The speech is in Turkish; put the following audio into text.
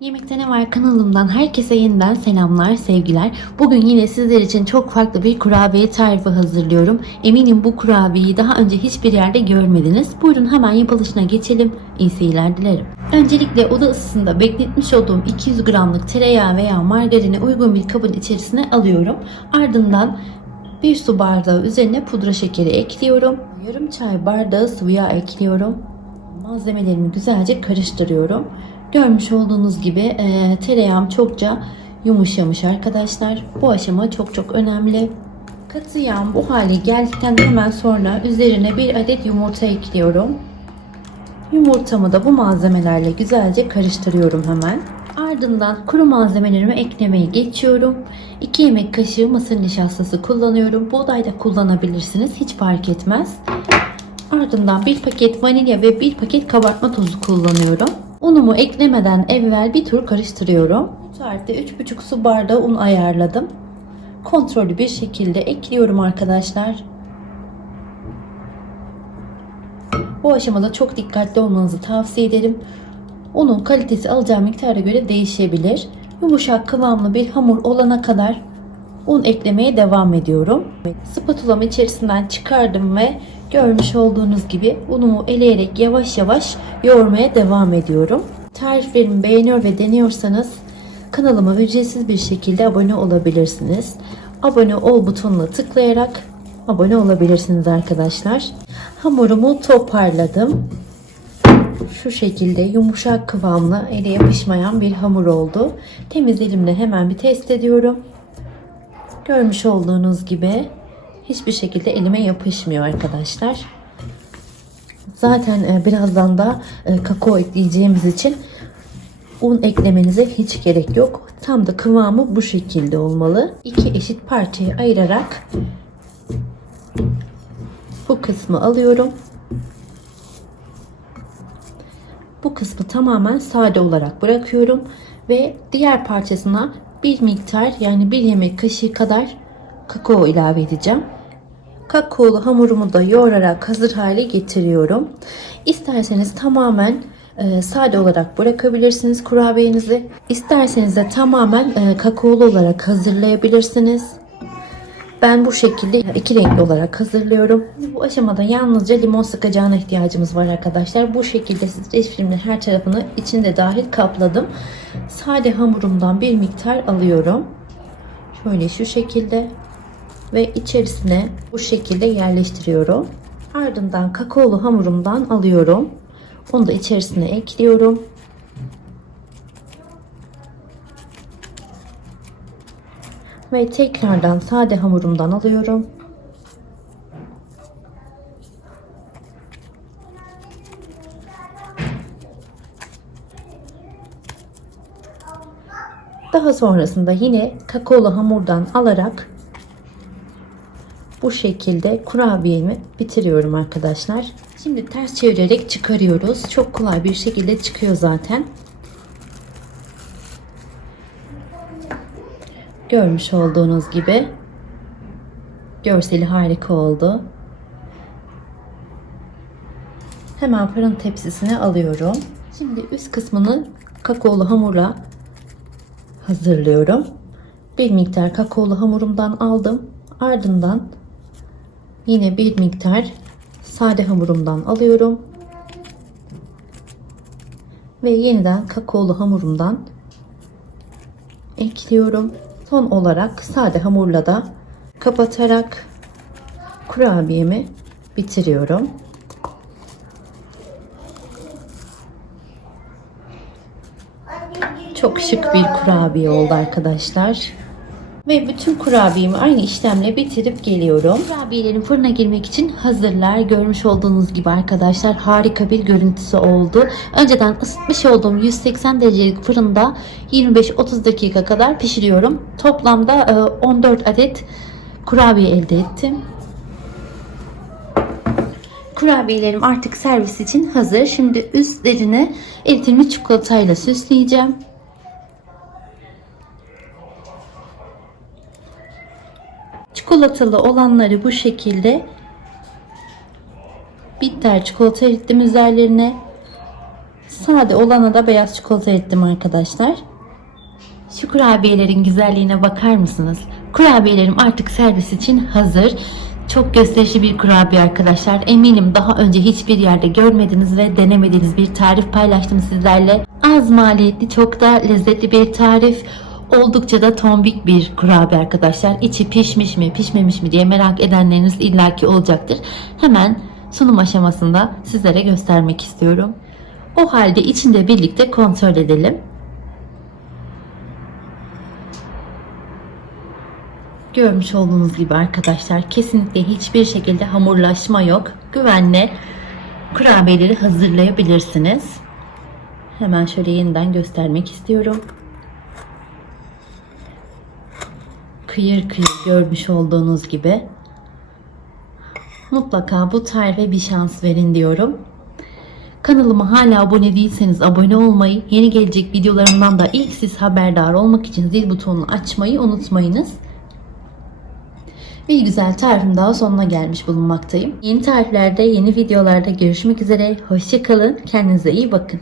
Yemekte Ne Var kanalımdan herkese yeniden selamlar, sevgiler. Bugün yine sizler için çok farklı bir kurabiye tarifi hazırlıyorum. Eminim bu kurabiyeyi daha önce hiçbir yerde görmediniz. Buyurun hemen yapılışına geçelim. İyi seyirler dilerim. Öncelikle oda ısısında bekletmiş olduğum 200 gramlık tereyağı veya margarini uygun bir kabın içerisine alıyorum. Ardından bir su bardağı üzerine pudra şekeri ekliyorum. Yarım çay bardağı sıvı yağ ekliyorum. Malzemelerimi güzelce karıştırıyorum. Görmüş olduğunuz gibi e, tereyağım çokça yumuşamış arkadaşlar. Bu aşama çok çok önemli. Katı yağım bu hale geldikten hemen sonra üzerine bir adet yumurta ekliyorum. Yumurtamı da bu malzemelerle güzelce karıştırıyorum hemen. Ardından kuru malzemelerimi eklemeye geçiyorum. 2 yemek kaşığı mısır nişastası kullanıyorum. Buğday da kullanabilirsiniz. Hiç fark etmez. Ardından bir paket vanilya ve bir paket kabartma tozu kullanıyorum. Unumu eklemeden evvel bir tur karıştırıyorum. Bu tarifte 3,5 su bardağı un ayarladım. Kontrollü bir şekilde ekliyorum arkadaşlar. Bu aşamada çok dikkatli olmanızı tavsiye ederim. Unun kalitesi alacağı miktara göre değişebilir. Yumuşak kıvamlı bir hamur olana kadar un eklemeye devam ediyorum. Spatulamı içerisinden çıkardım ve görmüş olduğunuz gibi unumu eleyerek yavaş yavaş yoğurmaya devam ediyorum. Tariflerimi beğeniyor ve deniyorsanız kanalıma ücretsiz bir şekilde abone olabilirsiniz. Abone ol butonuna tıklayarak abone olabilirsiniz arkadaşlar. Hamurumu toparladım. Şu şekilde yumuşak kıvamlı ele yapışmayan bir hamur oldu. Temiz elimle hemen bir test ediyorum. Görmüş olduğunuz gibi hiçbir şekilde elime yapışmıyor arkadaşlar. Zaten e, birazdan da e, kakao ekleyeceğimiz için un eklemenize hiç gerek yok. Tam da kıvamı bu şekilde olmalı. İki eşit parçaya ayırarak bu kısmı alıyorum. Bu kısmı tamamen sade olarak bırakıyorum ve diğer parçasına bir miktar yani bir yemek kaşığı kadar kakao ilave edeceğim. Kakaolu hamurumu da yoğurarak hazır hale getiriyorum. İsterseniz tamamen e, sade olarak bırakabilirsiniz kurabiyenizi. İsterseniz de tamamen e, kakaolu olarak hazırlayabilirsiniz. Ben bu şekilde iki renkli olarak hazırlıyorum. Bu aşamada yalnızca limon sıkacağına ihtiyacımız var arkadaşlar. Bu şekilde streçfilmin her tarafını içinde dahil kapladım. Sade hamurumdan bir miktar alıyorum. Şöyle şu şekilde ve içerisine bu şekilde yerleştiriyorum. Ardından kakaolu hamurumdan alıyorum. Onu da içerisine ekliyorum. Ve tekrardan sade hamurumdan alıyorum. Daha sonrasında yine kakaolu hamurdan alarak bu şekilde kurabiyemi bitiriyorum arkadaşlar. Şimdi ters çevirerek çıkarıyoruz. Çok kolay bir şekilde çıkıyor zaten. Görmüş olduğunuz gibi görseli harika oldu. Hemen fırın tepsisine alıyorum. Şimdi üst kısmını kakaolu hamurla hazırlıyorum. Bir miktar kakaolu hamurumdan aldım. Ardından yine bir miktar sade hamurumdan alıyorum. Ve yeniden kakaolu hamurumdan ekliyorum. Son olarak sade hamurla da kapatarak kurabiyemi bitiriyorum. Çok şık bir kurabiye oldu arkadaşlar. Ve bütün kurabiyemi aynı işlemle bitirip geliyorum. Kurabiyelerin fırına girmek için hazırlar. Görmüş olduğunuz gibi arkadaşlar harika bir görüntüsü oldu. Önceden ısıtmış olduğum 180 derecelik fırında 25-30 dakika kadar pişiriyorum. Toplamda e, 14 adet kurabiye elde ettim. Kurabiyelerim artık servis için hazır. Şimdi üstlerini eritilmiş çikolatayla süsleyeceğim. Çikolatalı olanları bu şekilde bitter çikolata erittim üzerlerine. Sade olana da beyaz çikolata ettim arkadaşlar. Şu kurabiyelerin güzelliğine bakar mısınız? Kurabiyelerim artık servis için hazır. Çok gösterişli bir kurabiye arkadaşlar. Eminim daha önce hiçbir yerde görmediğiniz ve denemediğiniz bir tarif paylaştım sizlerle. Az maliyetli, çok da lezzetli bir tarif. Oldukça da tombik bir kurabiye arkadaşlar. İçi pişmiş mi, pişmemiş mi diye merak edenleriniz illaki olacaktır. Hemen sunum aşamasında sizlere göstermek istiyorum. O halde içinde birlikte kontrol edelim. Görmüş olduğunuz gibi arkadaşlar kesinlikle hiçbir şekilde hamurlaşma yok. Güvenle kurabiyeleri hazırlayabilirsiniz. Hemen şöyle yeniden göstermek istiyorum. Kıyır kıyır görmüş olduğunuz gibi. Mutlaka bu tarife bir şans verin diyorum. Kanalıma hala abone değilseniz abone olmayı, yeni gelecek videolarımdan da ilk siz haberdar olmak için zil butonunu açmayı unutmayınız. Bir güzel tarifim daha sonuna gelmiş bulunmaktayım. Yeni tariflerde, yeni videolarda görüşmek üzere. Hoşçakalın. Kendinize iyi bakın.